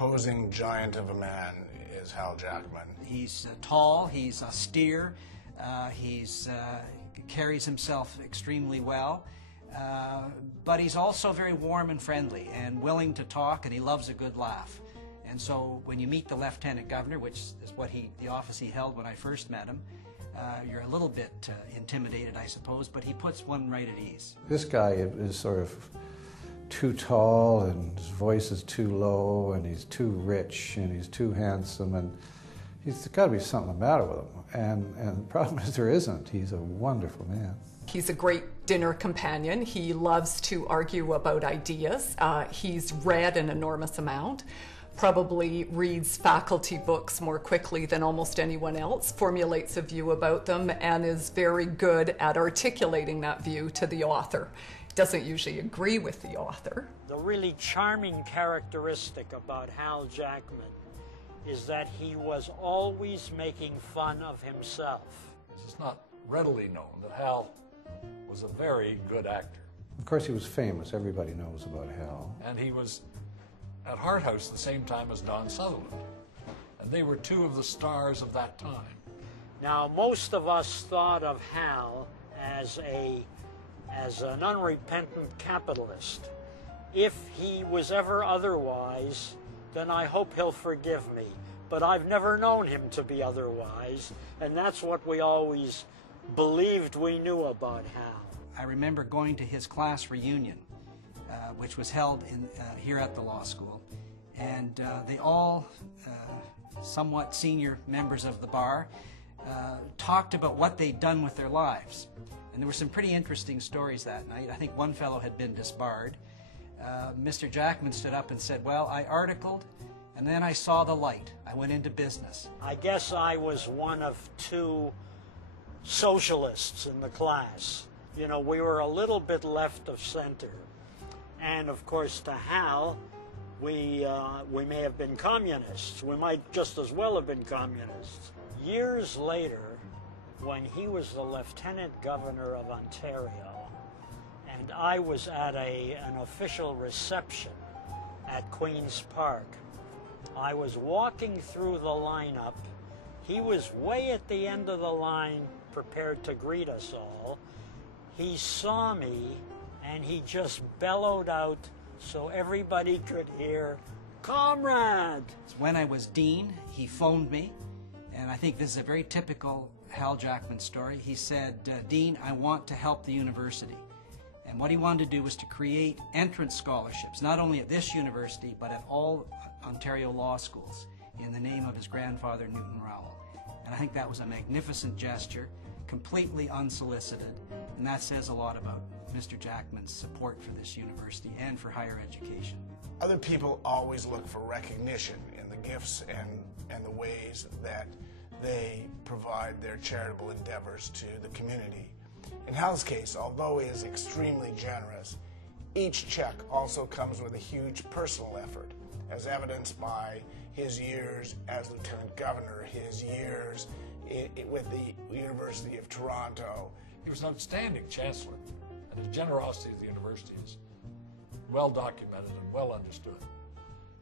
imposing giant of a man is Hal Jackman? He's tall, he's austere, he carries himself extremely well, but he's also very warm and friendly and willing to talk, and he loves a good laugh. And so when you meet the Lieutenant Governor, which is what the office he held when I first met him, you're a little bit intimidated, I suppose, but he puts one right at ease. This guy is sort of too tall, and his voice is too low, and he's too rich, and he's too handsome, and there's got to be something the matter with him. And the problem is there isn't. He's a wonderful man. He's a great dinner companion. He loves to argue about ideas. He's read an enormous amount. Probably reads faculty books more quickly than almost anyone else, formulates a view about them, and is very good at articulating that view to the author. Doesn't usually agree with the author. The really charming characteristic about Hal Jackman is that he was always making fun of himself. It's not readily known that Hal was a very good actor. Of course, he was famous. Everybody knows about Hal. And he was at Hart House the same time as Don Sutherland. And they were two of the stars of that time. Now, most of us thought of Hal as an unrepentant capitalist. If he was ever otherwise, then I hope he'll forgive me. But I've never known him to be otherwise, and that's what we always believed we knew about Hal. I remember going to his class reunion, which was held here at the law school, and they all, somewhat senior members of the bar, talked about what they'd done with their lives. And there were some pretty interesting stories that night. I think one fellow had been disbarred. Mr. Jackman stood up and said, "Well, I articled, and then I saw the light. I went into business." I guess I was one of two socialists in the class. You know, we were a little bit left of center. And of course, to Hal, we may have been communists. We might just as well have been communists. Years later, when he was the Lieutenant Governor of Ontario, and I was at an official reception at Queen's Park, I was walking through the lineup. He was way at the end of the line, prepared to greet us all. He saw me, and he just bellowed out so everybody could hear, "Comrade!" When I was dean, he phoned me, and I think this is a very typical Hal Jackman story. He said, "Dean, I want to help the university." And what he wanted to do was to create entrance scholarships, not only at this university, but at all Ontario law schools, in the name of his grandfather, Newton Rowell. And I think that was a magnificent gesture, completely unsolicited, and that says a lot about Mr. Jackman's support for this university and for higher education. Other people always look for recognition in the gifts and the ways that they provide their charitable endeavors to the community. In Hal's case, although he is extremely generous, each check also comes with a huge personal effort, as evidenced by his years as Lieutenant Governor, his years with the University of Toronto. He was an outstanding chancellor, and his generosity at the university is well documented and well understood.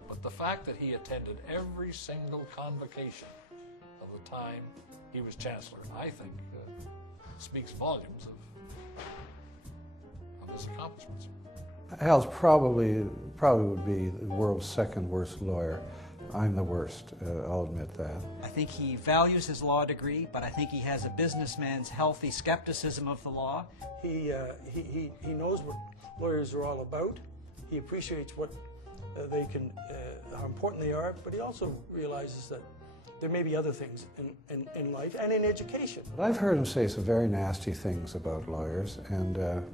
But the fact that he attended every single convocation of the time he was chancellor, I think, speaks volumes of his accomplishments. Hal's probably would be the world's second worst lawyer. I'm the worst, I'll admit that. I think he values his law degree, but I think he has a businessman's healthy skepticism of the law. He knows what lawyers are all about. He appreciates what how important they are, but he also realizes that there may be other things in life and in education. I've heard him say some very nasty things about lawyers, and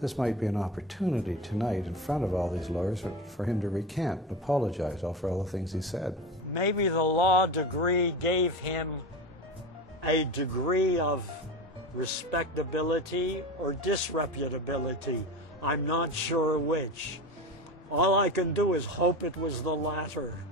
this might be an opportunity tonight in front of all these lawyers for him to recant, apologize for all the things he said. Maybe the law degree gave him a degree of respectability or disreputability. I'm not sure which. All I can do is hope it was the latter.